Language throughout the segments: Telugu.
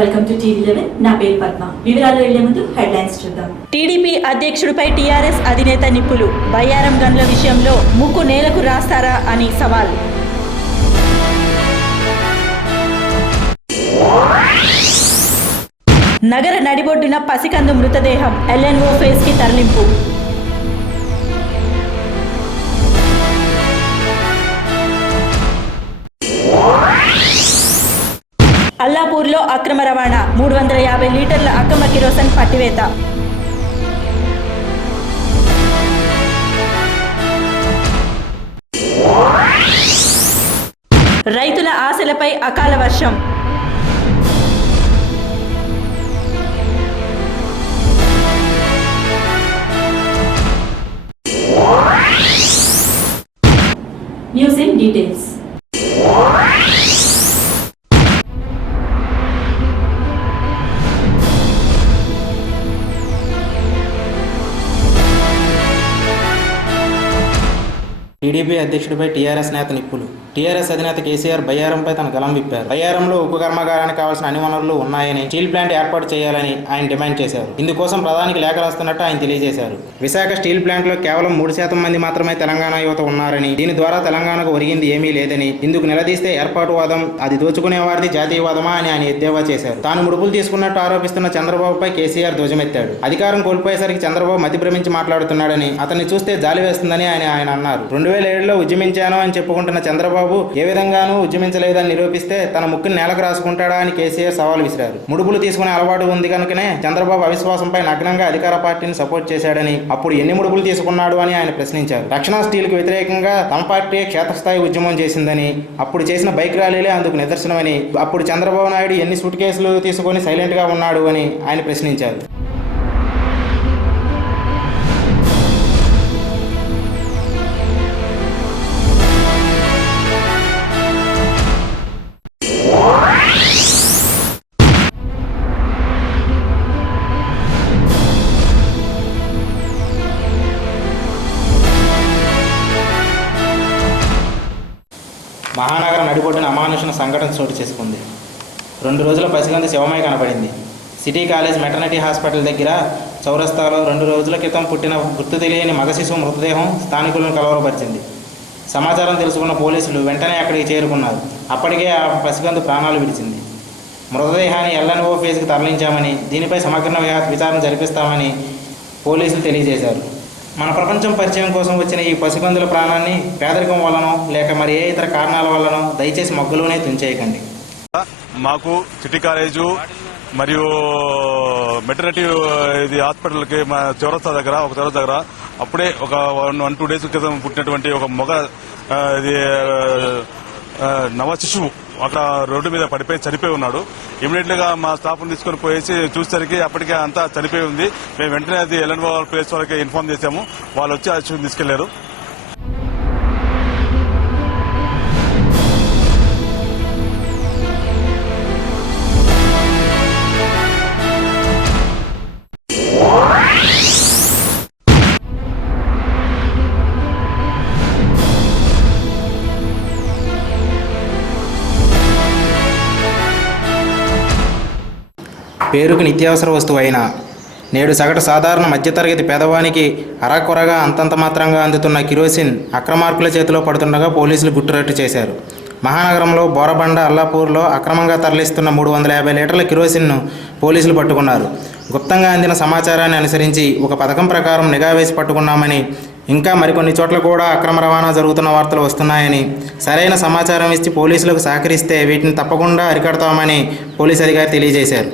Welcome to టీవీ11. నా పేరు పద్మ. వివరాలు వెళ్లే ముందు హెడ్లైన్స్ చూద్దాం. టీడీపీ అధ్యక్షుడిపై టీఆర్ఎస్ అధినేత నిప్పులు. బయ్యారం గన్ల విషయంలో ముక్కు నేలకు రాస్తారా అని సవాల్. నగర నడిబొడ్డున పసికందు మృతదేహం ఎల్ఎన్ఓ ఫేజ్ కి తరలింపు. అల్లాపూర్లో అక్రమ రవాణా 350 లీటర్ల అక్రమ కిరోసిన్ పట్టివేత. రైతుల ఆశలపై అకాల వర్షం. News in details. టీడీపీ అధ్యక్షుడిపై టీఆర్ఎస్ నేత నిప్పులు. టీఆర్ఎస్ అధినేత కేసీఆర్ బయ్యారంపై తన గలం విప్పారు. బయ్యారంలో ఉక్కు కర్మాగారానికి కావాల్సిన అన్ని వనరులు ఉన్నాయని, స్టీల్ ప్లాంట్ ఏర్పాటు చేయాలని ఆయన డిమాండ్ చేశారు. ఇందుకోసం ప్రధానికి లేఖ రాస్తున్నట్టు ఆయన తెలియజేశారు. విశాఖ స్టీల్ ప్లాంట్లో కేవలం 3% మంది మాత్రమే తెలంగాణ యువత ఉన్నారని, దీని ద్వారా తెలంగాణకు ఒరిగింది ఏమీ లేదని, ఇందుకు నిలదీస్తే ఏర్పాటువాదం అది దోచుకునే వారిది జాతీయవాదమా అని ఆయన ఎద్దేవా చేశారు. తాను ముడుపులు తీసుకున్నట్టు ఆరోపిస్తున్న చంద్రబాబుపై కేసీఆర్ ధ్వజమెత్తాడు. అధికారం కోల్పోయేసరికి చంద్రబాబు మతి భ్రమించి మాట్లాడుతున్నాడని, అతన్ని చూస్తే జాలి వేస్తుందని ఆయన అన్నారు. 2007లో ఉద్యమించాను అని చెప్పుకుంటున్న చంద్రబాబు ఏ విధంగానూ ఉద్యమించలేదని నిరూపిస్తే తన ముక్కుని నేలకు రాసుకుంటాడా అని కేసీఆర్ సవాల్ విసిరారు. ముడుపులు తీసుకునే అలవాటు ఉంది కనుకనే చంద్రబాబు అవిశ్వాసంపై నగ్నంగా అధికార పార్టీని సపోర్ట్ చేశాడని, అప్పుడు ఎన్ని ముడుపులు తీసుకున్నాడు అని ఆయన ప్రశ్నించారు. రక్షణ స్టీల్ కు వ్యతిరేకంగా తమ పార్టీ క్షేత్రస్థాయి ఉద్యమం చేసిందని, అప్పుడు చేసిన బైక్ ర్యాలీలే అందుకు నిదర్శనమని, అప్పుడు చంద్రబాబు నాయుడు ఎన్ని సూట్ కేసులు తీసుకొని సైలెంట్ గా ఉన్నాడు అని ఆయన ప్రశ్నించారు. మహానగరం నడిబొడ్డున అమానుషణ సంఘటన చోటు చేసుకుంది. 2 రోజుల పసిగందు శవమై కనపడింది. సిటీ కాలేజ్ మెటర్నిటీ హాస్పిటల్ దగ్గర చౌరస్తాలో 2 రోజుల క్రితం పుట్టిన గుర్తు తెలియని మగ శిశువు మృతదేహం స్థానికులను కలవరపరిచింది. సమాచారం తెలుసుకున్న పోలీసులు వెంటనే అక్కడికి చేరుకున్నారు. అప్పటికే ఆ పసిగందు ప్రాణాలు విడిచింది. మృతదేహాన్ని ఎల్ఎన్ఓ ఫేజ్కి తరలించామని, దీనిపై సమగ్ర విచారణ జరిపిస్తామని పోలీసులు తెలియజేశారు. మన ప్రపంచం పరిచయం కోసం వచ్చిన ఈ పసికందుల ప్రాణాన్ని పేదరికం వల్లనో లేక మరి ఏ ఇతర కారణాల వల్లనో దయచేసి మొగ్గలోనే తుంచేయకండి. మాకు సిటీ కాలేజు మరియు మెటర్నిటీ ఇది హాస్పిటల్కి మా చౌరస్తా దగ్గర అప్పుడే ఒక 1-2 డేస్ క్రితం పుట్టినటువంటి ఒక మగ ఇది నవ శిశువు అక్కడ రోడ్డు మీద పడిపోయి చనిపోయి ఉన్నాడు. ఇమీడియట్ గా మా స్టాఫ్ తీసుకుని పోయేసి చూసేసరికి అప్పటికే అంతా చనిపోయి ఉంది. మేము వెంటనే అది ఎల్ఎన్ఓ ప్లేస్ వరకు ఇన్ఫార్మ్ చేశాము. వాళ్ళు వచ్చి ఆ శిశువుని తీసుకెళ్లారు. పేరుకు నిత్యావసర వస్తువు అయినా నేడు సగటు సాధారణ మధ్యతరగతి పేదవానికి అరాకొరగా అంతంత మాత్రంగా అందుతున్న కిరోసిన్ అక్రమార్కుల చేతిలో పడుతుండగా పోలీసులు గుట్టురట్టు చేశారు. మహానగరంలో బోరబండ అల్లాపూర్లో అక్రమంగా తరలిస్తున్న 350 లీటర్ల కిరోసిన్ను పోలీసులు పట్టుకున్నారు. గుప్తంగా అందిన సమాచారాన్ని అనుసరించి ఒక పథకం ప్రకారం నిఘా వేసి పట్టుకున్నామని, ఇంకా మరికొన్ని చోట్ల కూడా అక్రమ రవాణా జరుగుతున్న వార్తలు వస్తున్నాయని, సరైన సమాచారం ఇచ్చి పోలీసులకు సహకరిస్తే వీటిని తప్పకుండా అరికడతామని పోలీసు అధికారి తెలియజేశారు.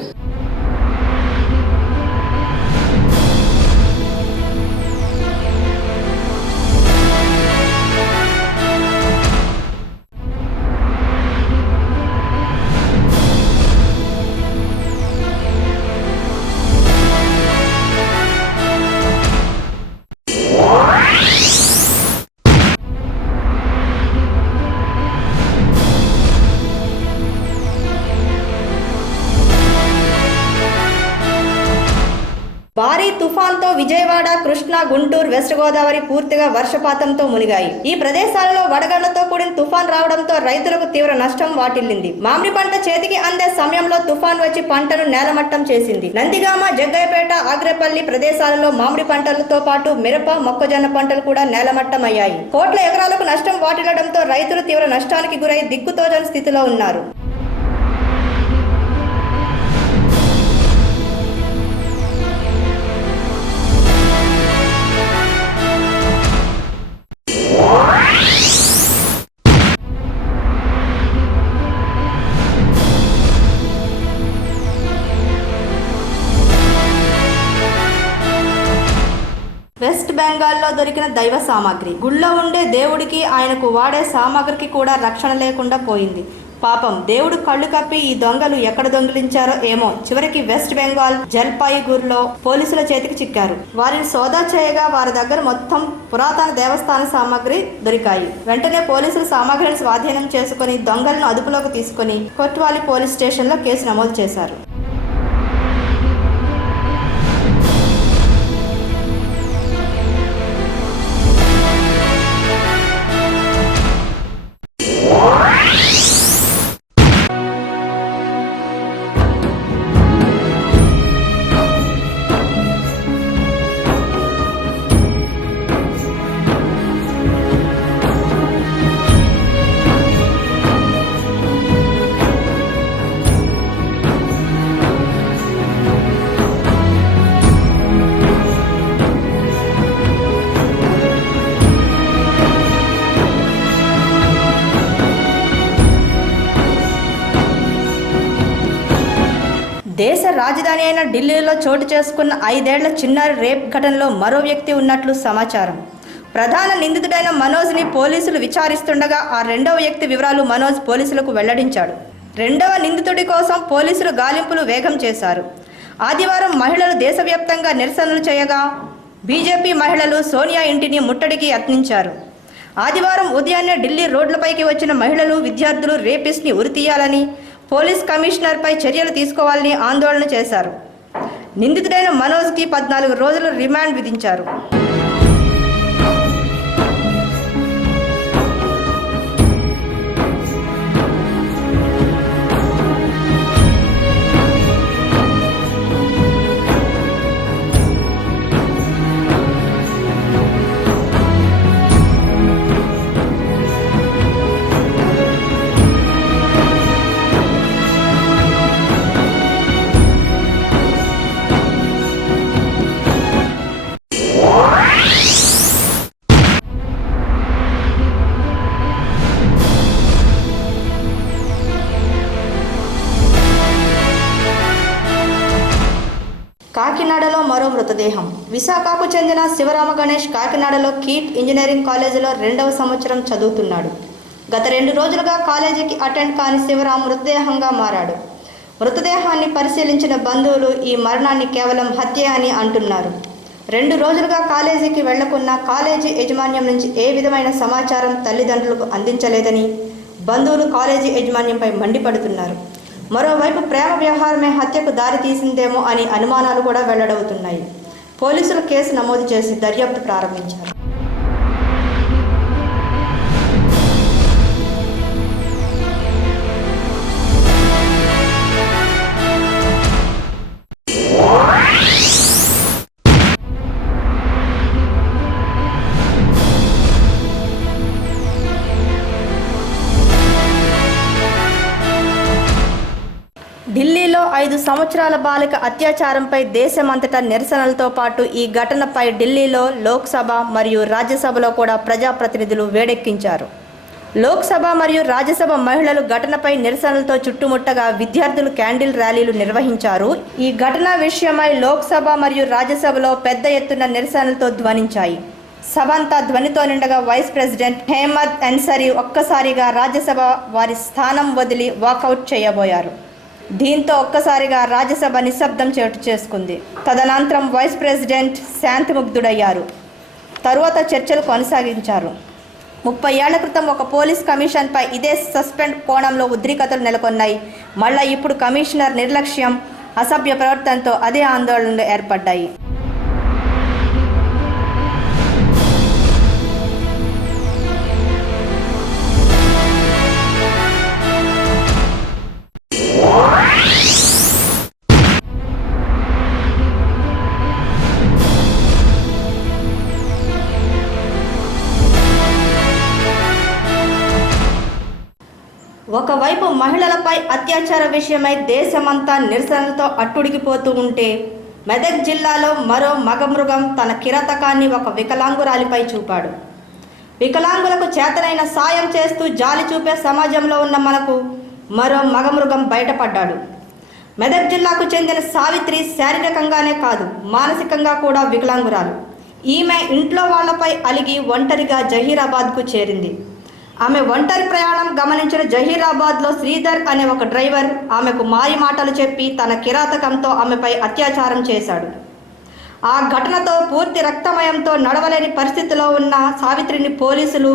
విజయవాడ, కృష్ణా, గుంటూరు, వెస్ట్ గోదావరి పూర్తిగా వర్షపాతంతో మునిగాయి. ఈ ప్రదేశాలలో వడగళ్లతో కూడిన తుఫాన్ రావడంతో రైతులకు తీవ్ర నష్టం వాటిల్లింది. మామిడి పంట చేతికి అందే సమయంలో తుఫాన్ వచ్చి పంటను నేలమట్టం చేసింది. నందిగామ, జగ్గయ్యపేట, ఆగ్రేపల్లి ప్రదేశాలలో మామిడి పంటలతో పాటు మిరప, మొక్కజొన్న పంటలు కూడా నేలమట్టం అయ్యాయి. కోట్ల ఎకరాలకు నష్టం వాటిల్లడంతో రైతులు తీవ్ర నష్టానికి గురై దిక్కుతోచని స్థితిలో ఉన్నారు. వెస్ట్ బెంగాల్లో దొరికిన దైవ సామాగ్రి. గుళ్ళో ఉండే దేవుడికి, ఆయనకు వాడే సామాగ్రికి కూడా రక్షణ లేకుండా పోయింది. పాపం దేవుడు కళ్ళు కప్పి ఈ దొంగలు ఎక్కడ దొంగిలించారో ఏమో చివరికి వెస్ట్ బెంగాల్ జల్పాయిగూర్లో పోలీసుల చేతికి చిక్కారు. వారిని సోదా చేయగా వారి దగ్గర మొత్తం పురాతన దేవస్థాన సామాగ్రి దొరికాయి. వెంటనే పోలీసులు సామాగ్రిని స్వాధీనం చేసుకుని దొంగలను అదుపులోకి తీసుకుని కొట్వాలి పోలీస్ స్టేషన్లో కేసు నమోదు చేశారు. దేశ రాజధాని అయిన ఢిల్లీలో చోటు చేసుకున్న 5 ఏళ్ల చిన్నారి రేప్ ఘటనలో మరో వ్యక్తి ఉన్నట్లు సమాచారం. ప్రధాన నిందితుడైన మనోజ్ని పోలీసులు విచారిస్తుండగా ఆ రెండవ వ్యక్తి వివరాలు మనోజ్ పోలీసులకు వెల్లడించాడు. రెండవ నిందితుడి కోసం పోలీసులు గాలింపులు వేగం చేశారు. ఆదివారం మహిళలు దేశవ్యాప్తంగా నిరసనలు చేయగా బీజేపీ మహిళలు సోనియా ఇంటిని ముట్టడికి యత్నించారు. ఆదివారం ఉదయాన్నే ఢిల్లీ రోడ్లపైకి వచ్చిన మహిళలు, విద్యార్థులు రేపిస్ట్ని ఉరితీయాలని, పోలీస్ కమిషనర్పై చర్యలు తీసుకోవాలని ఆందోళన చేశారు. నిందితుడైన మనోజ్కి 14 రోజులు రిమాండ్ విధించారు. కాకినాడలో మరో మృతదేహం. విశాఖకు చెందిన శివరామ గణేష్ కాకినాడలో కీట్ ఇంజనీరింగ్ కాలేజీలో 2వ సంవత్సరం చదువుతున్నాడు. గత 2 రోజులుగా కాలేజీకి అటెండ్ కాని శివరాం మృతదేహంగా మారాడు. మృతదేహాన్ని పరిశీలించిన బంధువులు ఈ మరణాన్ని కేవలం హత్య అని అంటున్నారు. 2 రోజులుగా కాలేజీకి వెళ్లకున్న కాలేజీ యాజమాన్యం నుంచి ఏ విధమైన సమాచారం తల్లిదండ్రులకు అందించలేదని బంధువులు కాలేజీ యాజమాన్యంపై మండిపడుతున్నారు. మరోవైపు ప్రేమ వ్యవహారమే హత్యకు దారి తీసిందేమో అని అనుమానాలు కూడా వెల్లడవుతున్నాయి. పోలీసులు కేసు నమోదు చేసి దర్యాప్తు ప్రారంభించారు. ఢిల్లీలో 5 సంవత్సరాల బాలిక అత్యాచారంపై దేశమంతటా నిరసనలతో పాటు ఈ ఘటనపై ఢిల్లీలో లోక్సభ మరియు రాజ్యసభలో కూడా ప్రజాప్రతినిధులు వేడెక్కించారు. లోక్సభ మరియు రాజ్యసభ మహిళలు ఘటనపై నిరసనలతో చుట్టుముట్టగా విద్యార్థులు క్యాండిల్ ర్యాలీలు నిర్వహించారు. ఈ ఘటన విషయమై లోక్సభ మరియు రాజ్యసభలో పెద్ద ఎత్తున నిరసనలతో ధ్వనించాయి. సభంతా ధ్వనితో నిండగా వైస్ ప్రెసిడెంట్ హేమద్ అన్సారీ ఒక్కసారిగా రాజ్యసభ వారి స్థానం వదిలి వాకౌట్ చేయబోయారు. దీంతో ఒక్కసారిగా రాజ్యసభ నిశ్శబ్దం చోటు చేసుకుంది. తదనంతరం వైస్ ప్రెసిడెంట్ శాంతిముగ్ధుడయ్యారు. తరువాత చర్చలు కొనసాగించారు. 30 ఏళ్ల క్రితం ఒక పోలీస్ కమిషన్పై ఇదే సస్పెండ్ కోణంలో ఉద్రిక్తతలు నెలకొన్నాయి. మళ్ళా ఇప్పుడు కమిషనర్ నిర్లక్ష్యం, అసభ్య ప్రవర్తనతో అదే ఆందోళనలు ఏర్పడ్డాయి. ఒకవైపు మహిళలపై అత్యాచార విషయమై దేశమంతా నిరసనలతో అట్టుడికిపోతూ ఉంటే మెదక్ జిల్లాలో మరో మగమృగం తన కిరాతకాన్ని ఒక వికలాంగురాలిపై చూపాడు. వికలాంగులకు చేతనైన సాయం చేస్తూ జాలి చూపే సమాజంలో ఉన్న మనకు మరో మగమృగం బయటపడ్డాడు. మెదక్ జిల్లాకు చెందిన సావిత్రి శారీరకంగానే కాదు మానసికంగా కూడా వికలాంగురాలు. ఈమె ఇంట్లో వాళ్లపై అలిగి ఒంటరిగా జహీరాబాద్కు చేరింది. ఆమె ఒంటరి ప్రయాణం గమనించిన జహీరాబాద్లో శ్రీధర్ అనే ఒక డ్రైవర్ ఆమెకు మాయ మాటలు చెప్పి తన కిరాతకంతో ఆమెపై అత్యాచారం చేశాడు. ఆ ఘటనతో పూర్తి రక్తమయంతో నడవలేని పరిస్థితిలో ఉన్న సావిత్రిని పోలీసులు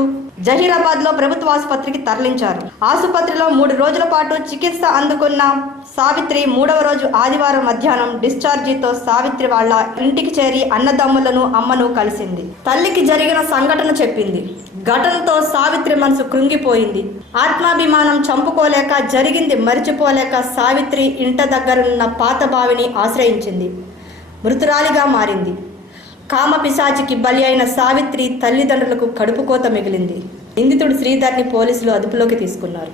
జహీరాబాద్లో ప్రభుత్వ ఆసుపత్రికి తరలించారు. ఆసుపత్రిలో 3 రోజుల పాటు చికిత్స అందుకున్న సావిత్రి 3వ రోజు ఆదివారం మధ్యాహ్నం డిశ్చార్జితో సావిత్రి వాళ్ళ ఇంటికి చేరి అన్నదమ్ములను అమ్మను కలిసింది. తల్లికి జరిగిన సంఘటన చెప్పింది. ఘటనతో సావిత్రి మనసు కృంగిపోయింది. ఆత్మాభిమానం చంపుకోలేక జరిగింది మరిచిపోలేక సావిత్రి ఇంట దగ్గరున్న పాత బావిని ఆశ్రయించింది. మృతురాలిగా మారింది. కామ పిశాచికి బలి అయిన సావిత్రి తల్లిదండ్రులకు కడుపుకోత మిగిలింది. నిందితుడు శ్రీధర్ని పోలీసులు అదుపులోకి తీసుకున్నారు.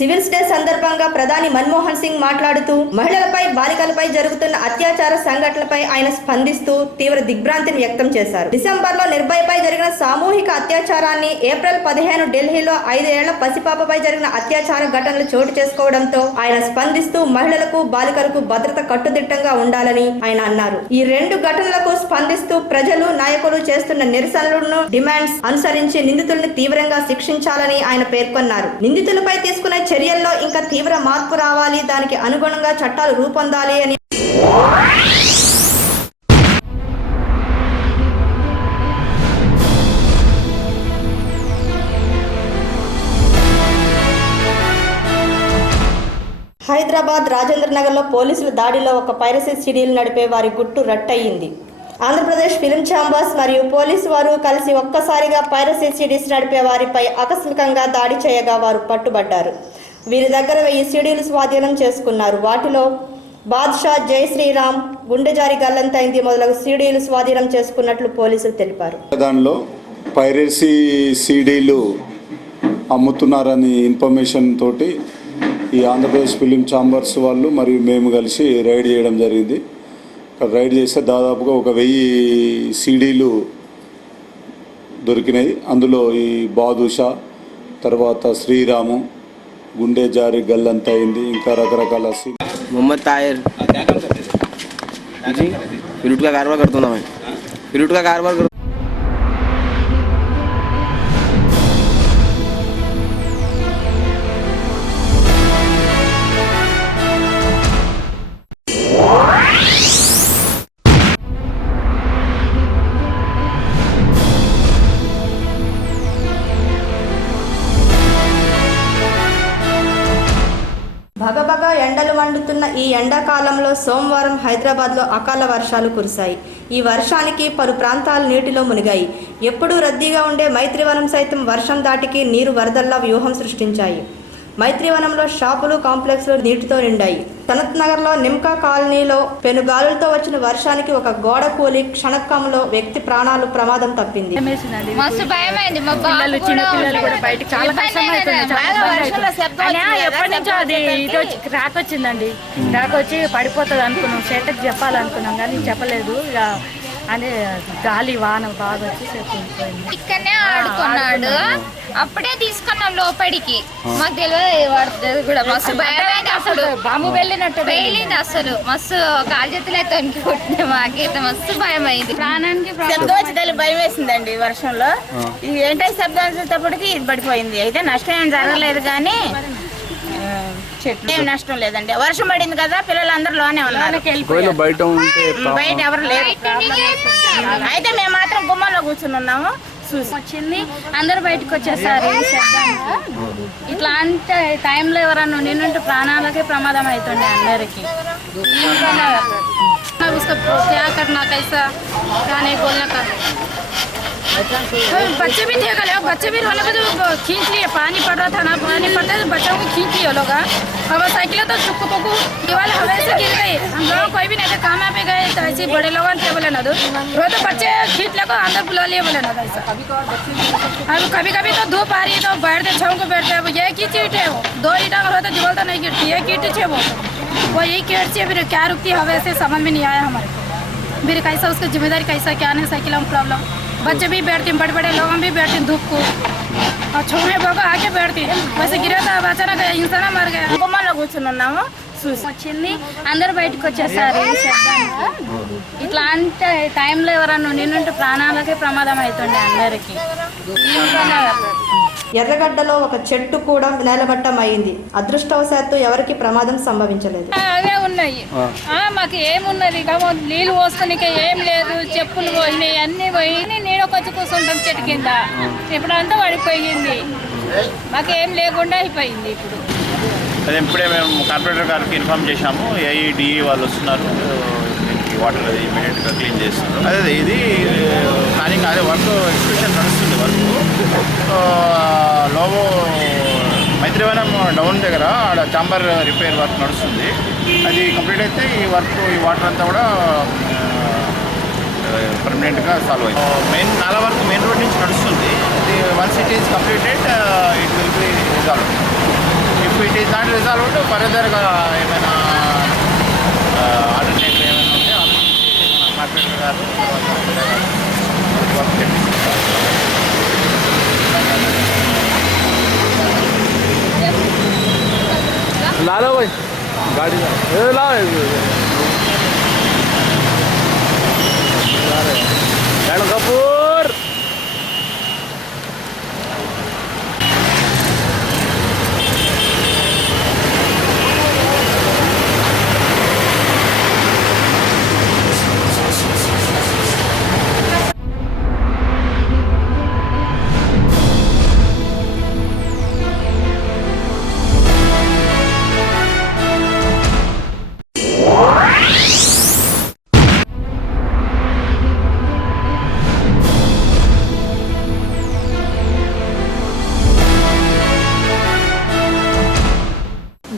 సివిల్స్ డే సందర్భంగా ప్రధాని మన్మోహన్ సింగ్ మాట్లాడుతూ మహిళలపై బాలికలపై జరుగుతున్న అత్యాచార సంఘటనలపై ఆయన స్పందిస్తూ తీవ్ర దిగ్భ్రాంతిని వ్యక్తం చేశారు. డిసెంబర్లో నిర్భయపై జరిగిన సామూహిక అత్యాచారాన్ని, ఏప్రిల్ 15 ఢిల్లీలో 5 ఏళ్ల పసిపాపపై జరిగిన అత్యాచార ఘటనలు చోటు చేసుకోవడంతో ఆయన స్పందిస్తూ మహిళలకు బాలికలకు భద్రత కట్టుదిట్టంగా ఉండాలని ఆయన అన్నారు. ఈ 2 ఘటనలకు స్పందిస్తూ ప్రజలు, నాయకులు చేస్తున్న నిరసనలను, డిమాండ్స్ అనుసరించి నిందితులను తీవ్రంగా శిక్షించాలని ఆయన పేర్కొన్నారు. నిందితులపై తీసుకున్న చర్యల్లో ఇంకా తీవ్ర మార్పు రావాలి, దానికి అనుగుణంగా చట్టాలు రూపొందాలి అని హైదరాబాద్ రాజేంద్ర నగర్లో పోలీసుల దాడిలో ఒక పైరసీ సీడీలు నడిపే వారి గుట్టు రట్టయింది. ఆంధ్రప్రదేశ్ ఫిల్మ్ ఛాంబర్స్ మరియు పోలీసు వారు కలిసి ఒక్కసారిగా పైరసీ సీడీస్ నడిపే వారిపై ఆకస్మికంగా దాడి చేయగా వారు పట్టుబడ్డారు. వీరి దగ్గర 1000 సీడీలు స్వాధీనం చేసుకున్నారు. వాటిలో బాద్షా, జై శ్రీరామ్, గుండెజారి గల్లంతైంది మొదలగు సీడీలు స్వాధీనం చేసుకున్నట్లు పోలీసులు తెలిపారు. దానిలో పైరసీ సీడీలు అమ్ముతున్నారని ఇన్ఫర్మేషన్ తోటి ఈ ఆంధ్రప్రదేశ్ ఫిలిం ఛాంబర్స్ వాళ్ళు మరియు మేము కలిసి రైడ్ చేయడం జరిగింది. రైడ్ చేస్తే దాదాపుగా ఒక 1000 సీడీలు దొరికినాయి. అందులో ఈ బాదుషా, తర్వాత శ్రీరాము, గుండె జారి గల్లంతైంది, ఇంకా రకరకాల मोहम्मद ताहिर जी फ्रूट का कारोबार करता हूँ मैं फ्रूट का कारोबार భగభగ ఎండలు మండుతున్న ఈ ఎండాకాలంలో సోమవారం హైదరాబాద్లో అకాల వర్షాలు కురిశాయి. ఈ వర్షానికి పలు ప్రాంతాలు నీటిలో మునిగాయి. ఎప్పుడూ రద్దీగా ఉండే మైత్రివనం సైతం వర్షం దాటికి నీరు వరదల్లా వ్యూహం సృష్టించాయి. మైత్రివనంలో షాపులు, కాంప్లెక్స్లు నీటితో నిండాయి. సనత్ నగర్లో నిమ్కా కాలనీలో పెనుగాలులతో వచ్చిన వర్షానికి ఒక గోడ కూలి క్షణకంలో వ్యక్తి ప్రాణాలు ప్రమాదం తప్పింది. మస్తు భయమైంది. మా పిల్లలు, చిన్న పిల్లలు కూడా బయట చాలా కష్టమైతుంది. ఎప్పటి నుంచో అది రాకొచ్చిందండి. రాకొచ్చి పడిపోతుంది అనుకున్నాం, షెట్కి చెప్పాలనుకున్నాం కానీ చెప్పలేదు. ఇక అదే గాలి వాన బాగా వచ్చి చెప్పిపోయింది. ఇక్కడనే ఆడుకున్నాడు, అప్పుడే తీసుకున్నాం లోపలికి. మాకు తెలియదు కూడా. మస్తు భయమైంది. అసలు బాంబు వెళ్ళినట్టు వెళ్ళింది. అసలు మస్తు కాలు చేతులైతే వణికిపోతుంది. మాకైతే మస్తు భయమైంది. ప్రాణానికి శబ్దం వచ్చి భయం వేసిందండి వర్షంలో. ఇది ఏంటంటే శబ్దం వచ్చేటప్పటికి ఇది పడిపోయింది. అయితే నష్టం ఏం జరగలేదు కానీ చెట్లు ఏం నష్టం లేదండి. వర్షం పడింది కదా, పిల్లలందరూ లోనే ఉన్నారు. బయట ఉంటే బయట ఎవరు లేరు. అయితే మేము మాత్రం గుమ్మంలో కూర్చుని ఉన్నాము. వచ్చింది, అందరు బయటకు వచ్చేసారు. ఇట్లాంటి టైంలో ఎవరన్నా నిన్నుంటే ప్రాణాలకే ప్రమాదం అవుతుండే అందరికి. उसका क्या करना कैसा क्या नहीं बोलना का बच्चे भी थे गले, बच्चे भी रोने पे तो खींच लिए, पानी पड़ रहा था ना, पानी पड़ते तो बच्चों को खींच लिए लोग। अब साइकिल तो चुप को दीवार हवा से गिर गई। हम लोग कोई भी नहीं थे, काम पे गए तो ऐसे बड़े लोग थे बोले ना, रो तो बच्चे खींच लेकर अंदर बुला लिए बोले ना ऐसा। अब कभी कभी तो धूप आ रही है तो बैठते छाँव को बैठते हैं। ये की चीट है, वो 2 ईटा रोते दीवार तो नहीं गिरती, एक ईट है वो यही कीट से फिर क्या रुकती हवा से समझ में नहीं आया हमारे को। फिर कैसा उसकी जिम्मेदारी कैसा क्या नहीं, साइकिल में प्रॉब्लम। बच्चे भी बैठते, बड़े बड़े लोग भी बैठते धूप को, और छोटे बच्चे आके बैठते, वैसे गिरा था अचानक इंसान मर गया। గుమ్మంలో కూర్చుని ఉన్నాము. వచ్చింది, అందరు బయటకు వచ్చేసారు. ఇట్లాంటి టైంలో ఎవరన్నా నిన్నుంటే ప్రాణాలకే ప్రమాదం అవుతుండే అందరికి. ఎర్రగడ్డలో ఒక చెట్టు కూడా నేలమట్టం అయింది. అదృష్టవశాత్తు ఎవరికి ప్రమాదం సంభవించలేదు. అవే ఉన్నాయి, మాకు ఏమున్నది, నీళ్ళు పోసుకునికే ఏం లేదు, చెప్పులు పోయినాయి, అన్ని పోయి నీడకొచ్చి కూర్చుంటాం చెట్టు కింద. ఇప్పుడు అంతా పడిపోయింది, మాకు ఏం లేకుండా అయిపోయింది. ఇప్పుడు అదే ఇప్పుడే మేము కార్పొరేటర్ గారికి ఇన్ఫార్మ్ చేశాము. ఏఈడి వాళ్ళు వస్తున్నారు, దీనికి వాటర్ అది ఇమీడియట్గా క్లీన్ చేస్తున్నారు. అదే ఇది కానీ అదే వర్క్ ఎక్స్క్యూషన్ నడుస్తుంది. వర్క్ లోగో మైత్రివనం డౌన్ దగ్గర ఆడ చాంబర్ రిపేర్ వర్క్ నడుస్తుంది. అది కంప్లీట్ అయితే ఈ వర్క్ ఈ వాటర్ అంతా కూడా పర్మనెంట్గా సాల్వ్ అవుతుంది. మెయిన్ నాలా వర్క్ మెయిన్ రోడ్ నుంచి నడుస్తుంది. ఇది once it is completed it will be resolve. If it is not resolved ఫర్దర్గా ఏమైనా ఆల్టర్నేటివ్ ఏమైనా ఉంటే మన కార్పొరేటర్ గారు వర్క్ ला लो भाई गाड़ी ला कपूर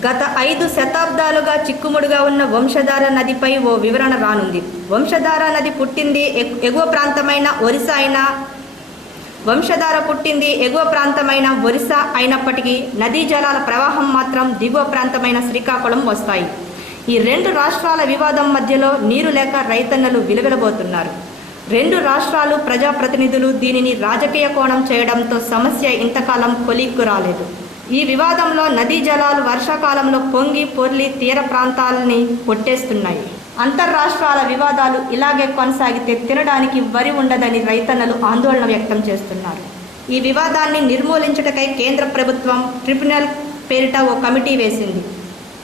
గత 5 శతాబ్దాలుగా చిక్కుముడిగా ఉన్న వంశధార నదిపై ఓ వివరణ రానుంది. వంశధార నది పుట్టింది ఎగువ ప్రాంతమైన ఒరిస్సా అయినప్పటికీ నదీ జలాల ప్రవాహం మాత్రం దిగువ ప్రాంతమైన శ్రీకాకుళం వస్తాయి. ఈ 2 రాష్ట్రాల వివాదం మధ్యలో నీరు లేక రైతన్నలు విలవిలబోతున్నారు. 2 రాష్ట్రాలు ప్రజాప్రతినిధులు దీనిని రాజకీయ కోణం చేయడంతో సమస్య ఇంతకాలం కొలిక్కు రాలేదు. ఈ వివాదంలో నదీ జలాలు వర్షాకాలంలో పొంగి పొర్లి తీర ప్రాంతాలని కొట్టేస్తున్నాయి. అంతర్రాష్ట్రాల వివాదాలు ఇలాగే కొనసాగితే తినడానికి వరి ఉండదని రైతన్నలు ఆందోళన వ్యక్తం చేస్తున్నారు. ఈ వివాదాన్ని నిర్మూలించుటకై కేంద్ర ప్రభుత్వం ట్రిబ్యునల్ పేరిట ఓ కమిటీ వేసింది.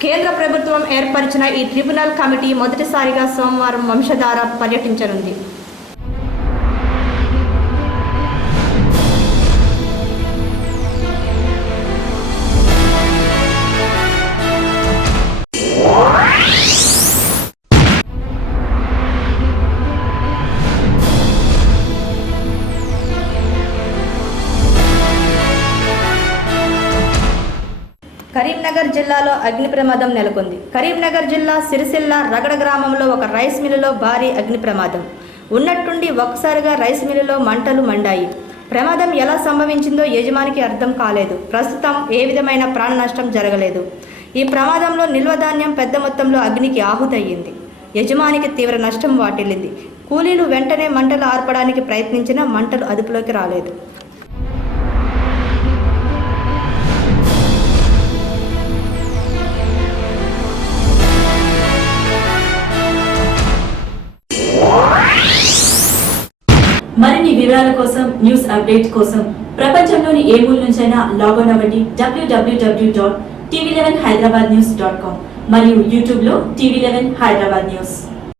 కేంద్ర ప్రభుత్వం ఏర్పరిచిన ఈ ట్రిబ్యునల్ కమిటీ మొదటిసారిగా సోమవారం వంశధార పర్యటించనుంది. కరీంనగర్ జిల్లాలో అగ్ని ప్రమాదం నెలకొంది. కరీంనగర్ జిల్లా సిరిసిల్ల రగడ గ్రామంలో ఒక రైస్ మిల్లులో భారీ అగ్ని ప్రమాదం. ఉన్నట్టుండి ఒక్కసారిగా రైస్ మిల్లులో మంటలు మండాయి. ప్రమాదం ఎలా సంభవించిందో యజమానికి అర్థం కాలేదు. ప్రస్తుతం ఏ విధమైన ప్రాణ నష్టం జరగలేదు. ఈ ప్రమాదంలో నిల్వధాన్యం పెద్ద మొత్తంలో అగ్నికి ఆహుతయ్యింది. యజమానికి తీవ్ర నష్టం వాటిల్లింది. కూలీలు వెంటనే మంటలు ఆర్పడానికి ప్రయత్నించినా మంటలు అదుపులోకి రాలేదు. మరిన్ని వివరాల కోసం, న్యూస్ అప్డేట్ కోసం ప్రపంచంలోని ఏ మూల నుంచైనా లాగిన్ అవ్వండి www.mansamedia.com. TV11 Hyderabad News.com మరియు యూట్యూబ్లో TV11 హైదరాబాద్ న్యూస్.